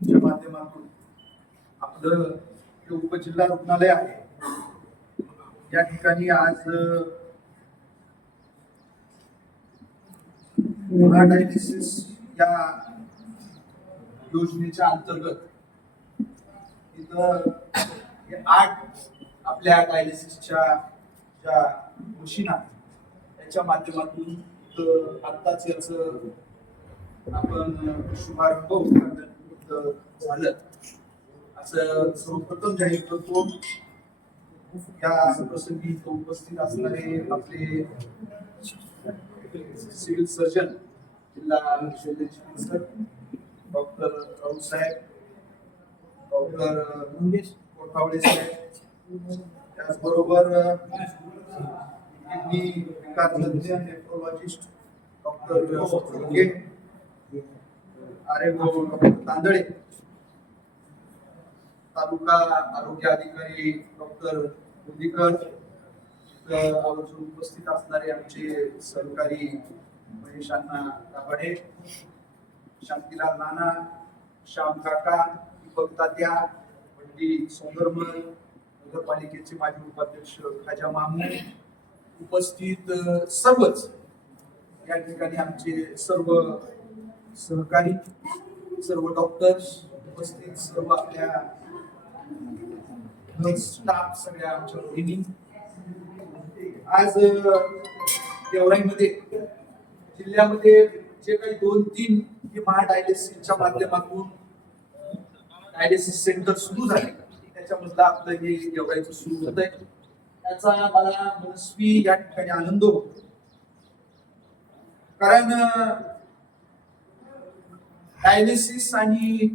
च्या माध्यमातून आपलं जे उपजिल्हा रुग्णालय आहे. या ठिकाणी आज डायलिसिस या योजनेच्या अंतर्गत इथं आठ आपल्या डायलिसिसच्या ज्या मशीन आहेत त्याच्या माध्यमातून आत्ताच याच आपण शुभारंभ झालं. असं सर्वप्रथम जाहीर करतो या प्रसंगी उपस्थित असणारे आपले सिव्हिल सर्जन जिल्हा शल्य चिकित्सक डॉक्टर राऊत साहेब डॉक्टर मंगेश कोठावळे साहेब त्याचबरोबर किडनी विकार तज्ञ नेफ्रोलॉजिस्ट डॉक्टर फुलके आरे तांदळे तालुका आरोग्य अधिकारी डॉक्टर मुंदीकर आवर्जून उपस्थित असणारे आमचे सहकारी महेश अण्णा दाभाडे शांतीलाल नाना श्याम काका दीपक तात्या पंडित सोंदरमल नगरपालिकेचे माजी उपाध्यक्ष खाजा मामू उपस्थित सर्वच या ठिकाणी आमचे सर्व सहकारी सर्व डॉक्टर्स उपस्थित सर्व आपल्या स्टाफ सगळ्या आमच्या भगिनी आज देवराईमध्ये जिल्ह्यामध्ये जे काही दोन तीन हे महाडायलिसिसच्या माध्यमातून डायलिसिस सेंटर सुरू झाले. त्याच्यामधलं आपलं हे देवराईचं सुरू होत आहे त्याचा मला मनस्वी या ठिकाणी आनंद होतो. कारण डायलिसिस आणि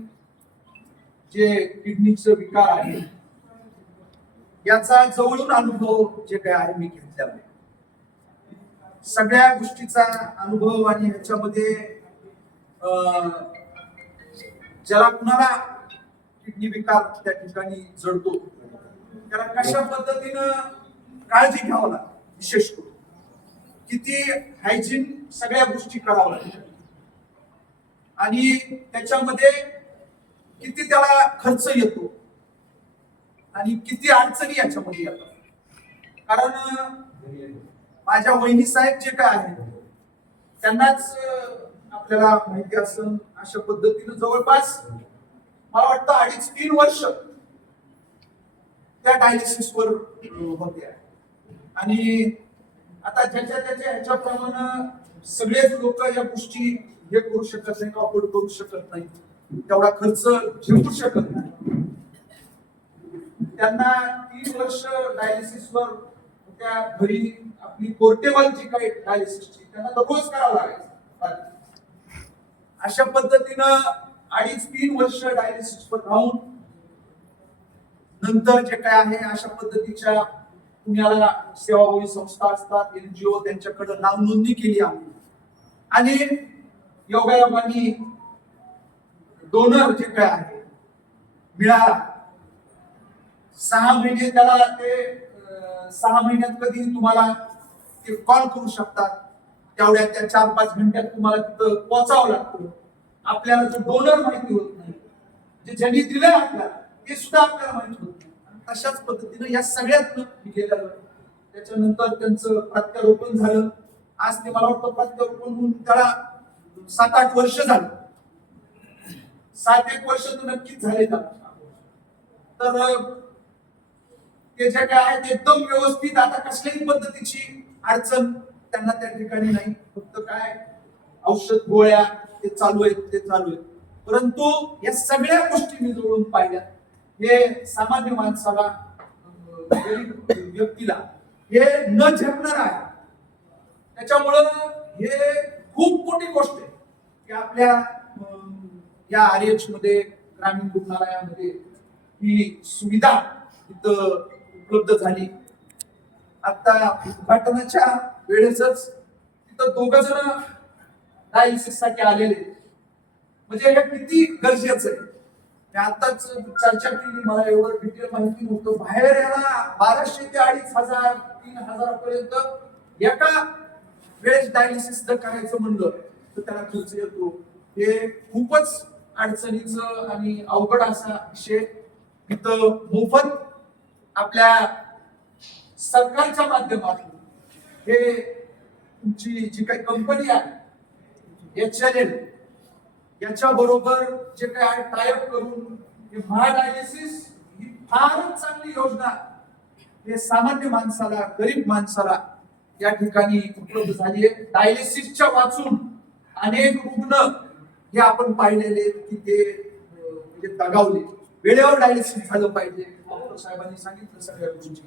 जे किडनीचं विकार आहे याचा जवळून अनुभव जे काय आहे मी घेतलेला आहे. सगळ्या गोष्टीचा अनुभव आणि ह्याच्यामध्ये अं, ज्याला कुणाला किडनी विकार त्या ठिकाणी जडतो त्याला कशा पद्धतीनं काळजी घ्यावं लागते विशेष करून. किती हायजीन सगळ्या गोष्टी कराव्या लागतात आणि त्याच्यामध्ये किती त्याला खर्च येतो आणि किती अडचणी याच्यामध्ये येतात. कारण माझ्या वहिनी साहेब जे काय आहेत त्यांनाच आपल्याला माहिती असं अशा पद्धतीनं जवळपास मला वाटतं अडीच तीन वर्ष त्या डायलिसिसवर अं, होत्या. आणि आता ज्याच्या त्याच्या ह्याच्याप्रमाणे सगळेच लोक या गोष्टी हे करू शकत नाही अफोर्ड करू शकत नाही. तेवढा खर्च झेपू शकत नाही. त्यांना तीन वर्ष डायलिसिस वर त्या घरी आपली पोर्टेबल जी काही डायलिसिसची त्यांना दररोज करावं लागायचं. अशा पद्धतीनं अडीच तीन वर्ष डायलिसिस वर राहून नंतर जे काय आहे अशा पद्धतीच्या पुण्याला सेवाभावी संस्था असतात एनजीओ त्यांच्याकडे नाव नोंदणी केली आम्ही. आणि योगायोगाने डोनर जे काय आहे मिळाला. सहा महिने त्याला ते सहा महिन्यात कधी तुम्हाला ते कॉल करू शकतात. तेवढ्या त्या चार पाच घंट्यात तुम्हाला तिथं पोहोचावं लागतं. आपल्याला जो डोनर माहिती होत नाही. जे ज्यांनी दिलंय आपल्याला ते सुद्धा आपल्याला माहिती होत अशाच पद्धतीनं या सगळ्यात मी गेलेलं त्याच्यानंतर त्यांचं प्रत्यारोपण झालं. आज ते मला वाटतं प्रत्यारोपण होऊन त्याला सात आठ वर्ष झालं. सात एक वर्ष तर नक्कीच झाले तर ते जे काय आहे ते एकदम व्यवस्थित आता कसल्याही पद्धतीची अडचण त्यांना त्या ठिकाणी नाही. फक्त काय औषध गोळ्या ते चालू आहेत ते चालू आहेत. परंतु या सगळ्या गोष्टी मी जुळून पाहिल्या. हे सामान्य माणसाला व्यक्तीला हे न झेपणार आहे. त्याच्यामुळं हे खूप मोठी गोष्ट आहे की आपल्या अं, या आर एच मध्ये ग्रामीण रुग्णालयामध्ये ही सुविधा इथं उपलब्ध झाली. आता उद्घाटनाच्या वेळेसच तिथं दोघ जण डायलिसिससाठी आलेले म्हणजे हे किती गरजेचं आहे. मी आताच चर्चा केली मला एवढं डिटेल माहिती नव्हतं. बाहेर याला बाराशे ते अडीच हजार तीन हजारापर्यंत एका वेळेस डायलिसिस जर करायचं म्हणलं तर त्याला खर्च येतो. हे खूपच अडचणीचं आणि अवघड असा विषय. इथं मोफत आपल्या सरकारच्या माध्यमातून हे तुमची जी काही कंपनी आहे एच एल एल याच्या बरोबर जे काय टायअप करून हे महाडायलिसिस ही फारच चांगली योजना हे सामान्य माणसाला गरीब माणसाला या ठिकाणी उपलब्ध झाली आहे डायलिसिसच्या वाचून अनेक रुग्ण हे आपण पाहिलेले की ते म्हणजे दगावले. वेळेवर डायलिसिस झालं पाहिजे. डॉक्टर साहेबांनी सांगितलं सगळ्या गोष्टी.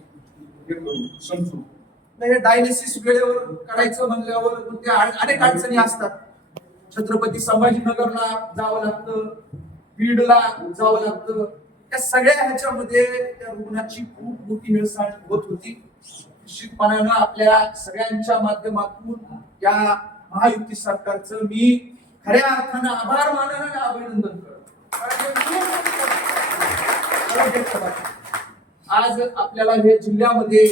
हे समजून. नाही, हे डायलिसिस वेळेवर करायचं म्हणल्यावर त्या अनेक अडचणी असतात. छत्रपती संभाजीनगरला जावं लागतं बीडला जावं लागतं. या सगळ्या ह्याच्यामध्ये त्या रुग्णाची खूप मोठी हेळसांड होत होती. निश्चितपणानं आपल्या सगळ्यांच्या माध्यमातून या महायुती सरकारचं मी खऱ्या अर्थानं आभार मानणं आणि अभिनंदन करतो. आज आपल्याला हे जिल्ह्यामध्ये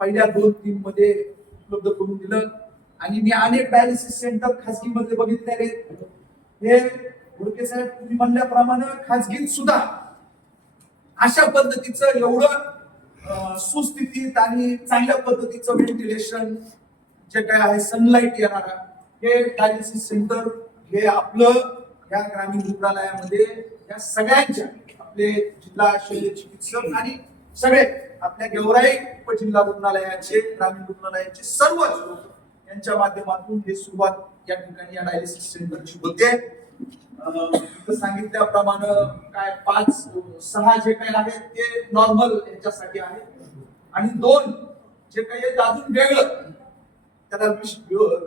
पहिल्या दोन तीन मध्ये उपलब्ध करून दिलं. आणि मी अनेक डायलिसिस सेंटर खासगी मध्ये बघितलेले आहेत. हे गुडके साहेब तुम्ही म्हणल्याप्रमाणे खासगीत सुद्धा अशा पद्धतीचं एवढं सुस्थितीत आणि चांगल्या पद्धतीचं व्हेंटिलेशन जे काय आहे सनलाईट येणारा हे डायलिसिस सेंटर हे आपलं या ग्रामीण रुग्णालयामध्ये या सगळ्यांच्या आपले जिल्हा शल्य चिकित्सक आणि सगळे आपल्या गेवराई उपजिल्हा रुग्णालयाचे ग्रामीण रुग्णालयाचे सर्वच लोक यांच्या माध्यमातून हे सुरुवात या ठिकाणी या डायलिसिस सेंटरची होते. अं, सांगितल्याप्रमाणे काय पाच सहा जे काही आहेत ते नॉर्मल याच्यासाठी आहे आणि दोन जे काही आहेत अजून वेगळं. त्याला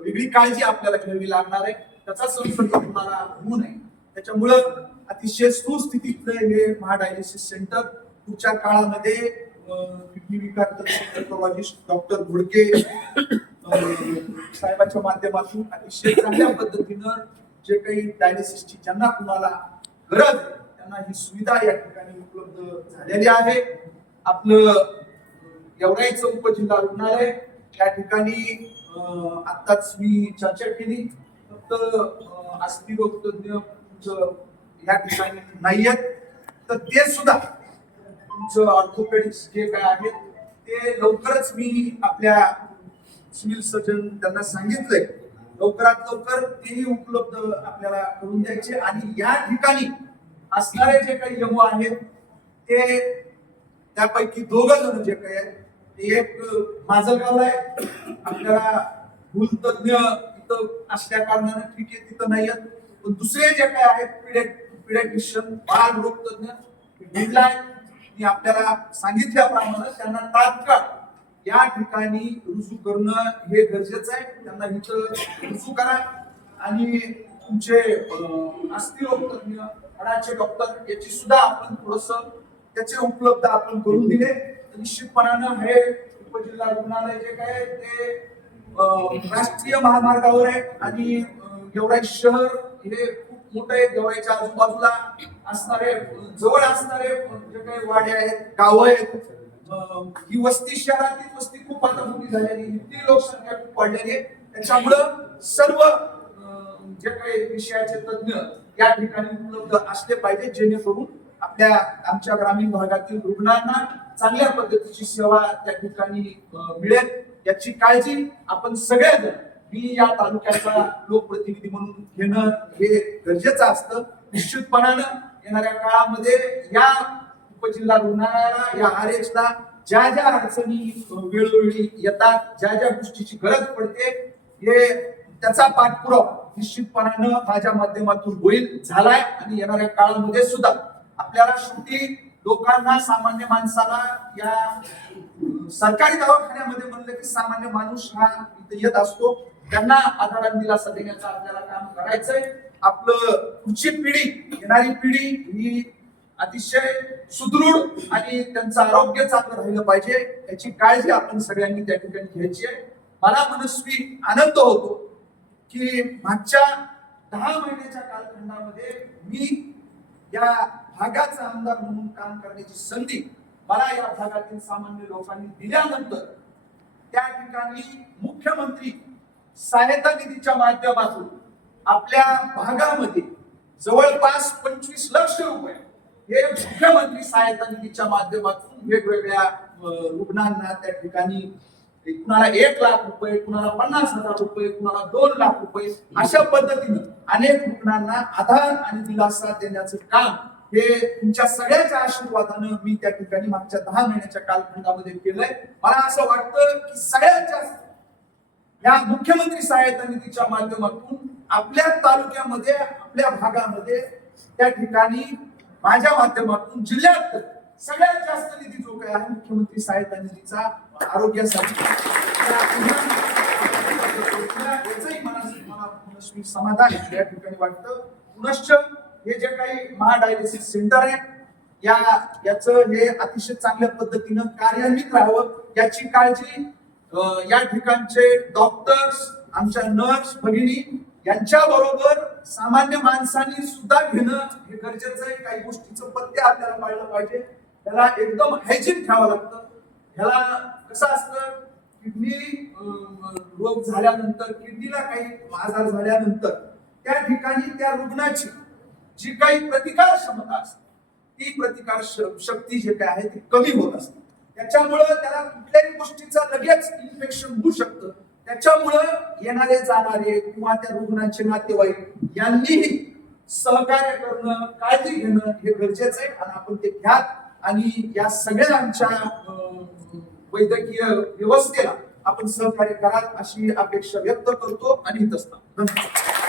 वेगळी काळजी आपल्याला घ्यावी लागणार आहे. त्याचा संसर्ग होणारा होऊ नये. त्याच्यामुळं अतिशय सुस्थितीतलं हे महाडायलिसिस सेंटर पुढच्या काळामध्ये किडनी विकार डॉक्टर घोडके साहेबांच्या माध्यमातून अतिशय चांगल्या पद्धतीनं जे काही डायलिसिसची ज्यांना कुणाला गरज त्यांना ही सुविधा या ठिकाणी उपलब्ध झालेली आहे. आपलं गेवराईचं उपजिल्हा रुग्णालय या ठिकाणी आत्ताच मी चर्चा केली. फक्त अस्थिरोग तज्ञ तुमचं या ठिकाणी नाही आहेत तर ते सुद्धा तुमचं ऑर्थोपेडिक्स जे काय आहेत ते लवकरच मी आपल्या सिव्हिल सर्जन त्यांना सांगितलंय लवकरात लवकर तेही उपलब्ध आपल्याला करून द्यायचे. आणि या ठिकाणी असणारे जे काही यमो आहेत ते त्यापैकी दोघ जण जे काही आहेत ते एक माजलगावला आहे. आपल्याला भूलतज्ञ तिथं इथं असल्या कारणानं ठीक आहे तिथं नाही आहेत. पण दुसरे जे काही आहेत पिडेट्रिशियन बाल रोगतज्ञ आहेत मी आपल्याला सांगितल्याप्रमाणे त्यांना तात्काळ या ठिकाणी रुजू करणं हे गरजेचं आहे. त्यांना इथं रुजू करा. आणि तुमचे अं, अस्थिरोग तज्ञ हाडाचे डॉक्टर याची सुद्धा आपण थोडस त्याचे उपलब्ध आपण करून दिले. निश्चितपणानं हे उपजिल्हा रुग्णालय जे काय ते राष्ट्रीय महामार्गावर आहे. आणि गेवराई शहर हे खूप मोठं आहे. गेवराईच्या आजूबाजूला असणारे जवळ असणारे जे काही वाडे आहेत गावं आहेत ही वस्ती शहरातील वस्ती खूप आता मोठी झालेली आहे. लोकसंख्या खूप वाढलेली आहे. त्याच्यामुळं सर्व जे काही विषयाचे तज्ञ या ठिकाणी उपलब्ध असले पाहिजे जेणेकरून आपल्या आमच्या ग्रामीण भागातील रुग्णांना चांगल्या पद्धतीची सेवा त्या ठिकाणी मिळेल. याची काळजी आपण सगळेजण मी या तालुक्याचा लोकप्रतिनिधी म्हणून घेणं हे गरजेचं असतं. निश्चितपणानं येणाऱ्या काळामध्ये या उपजिल्हा रुग्णालयाला या आर ला ज्या ज्या अडचणी वेळोवेळी येतात ज्या ज्या गोष्टीची गरज पडते हे त्याचा पाठपुरावा निश्चितपणानं माझ्या माध्यमातून होईल झालाय आणि येणाऱ्या काळामध्ये सुद्धा. आपल्याला शेवटी लोकांना सामान्य माणसाला या सरकारी दवाखान्यामध्ये म्हणलं की सामान्य माणूस हा इथे येत असतो. त्यांना आधार दिलासा देण्याचं आपल्याला काम करायचंय. आपलं पुढची पिढी येणारी पिढी ही अतिशय सुदृढ आणि त्यांचं आरोग्य चांगलं राहिलं पाहिजे. याची काळजी आपण सगळ्यांनी त्या ठिकाणी घ्यायची आहे. मला मनस्वी आनंद होतो की मागच्या दहा महिन्याच्या कालखंडामध्ये मी या भागाचा आमदार म्हणून काम करण्याची संधी मला या भागातील सामान्य लोकांनी दिल्यानंतर त्या ठिकाणी मुख्यमंत्री सहायता निधीच्या माध्यमातून आपल्या भागामध्ये जवळपास पंचवीस लक्ष रुपये हे मुख्यमंत्री सहायता निधीच्या माध्यमातून वेगवेगळ्या रुग्णांना त्या ठिकाणी कुणाला एक लाख रुपये कुणाला पन्नास हजार रुपये कुणाला दोन लाख रुपये अशा पद्धतीनं अनेक रुग्णांना आधार आणि दिलासा देण्याचं काम हे तुमच्या सगळ्याच्या आशीर्वादानं मी त्या ठिकाणी मागच्या दहा महिन्याच्या कालखंडामध्ये केलंय. मला असं वाटतं की सगळ्यात जास्त या मुख्यमंत्री सहायता निधीच्या माध्यमातून आपल्या तालुक्यामध्ये आपल्या भागामध्ये त्या ठिकाणी माझ्या माध्यमातून जिल्ह्यात सगळ्यात जास्त निधी जो काही आहे मुख्यमंत्री सहायता निधीचा आरोग्यासाठी. मला समाधान या ठिकाणी वाटतं पुनश्च हे जे काही महाडायलिसिस सेंटर आहे या याचं हे अतिशय चांगल्या पद्धतीनं कार्यान्वित राहावं याची काळजी या ठिकाणचे डॉक्टर्स आमच्या नर्स भगिनी यांच्या बरोबर सामान्य माणसांनी सुद्धा घेणं हे गरजेचं आहे. काही गोष्टीचं पत्ते आपल्याला पाळलं पाहिजे. त्याला एकदम हायजीन ठेवावं लागतं. ह्याला कसं असतं? किडनी रोग झाल्यानंतर किडनीला काही आजार झाल्यानंतर त्या ठिकाणी त्या रुग्णाची जी काही प्रतिकार क्षमता असते ती प्रतिकार श- शक्ती जे काय आहे ती कमी होत असते. त्याच्यामुळं त्याला कुठल्याही गोष्टीचं लगेच इन्फेक्शन होऊ शकतं. त्याच्यामुळं येणारे जाणारे किंवा त्या रुग्णांचे नातेवाईक यांनीही सहकार्य करणं काळजी घेणं हे गरजेचं आहे. आणि आपण ते घ्या आणि या सगळ्या आमच्या अं, वैद्यकीय व्यवस्थेला आपण सहकार्य कराल अशी अपेक्षा व्यक्त करतो आणि इथंच धन्यवाद.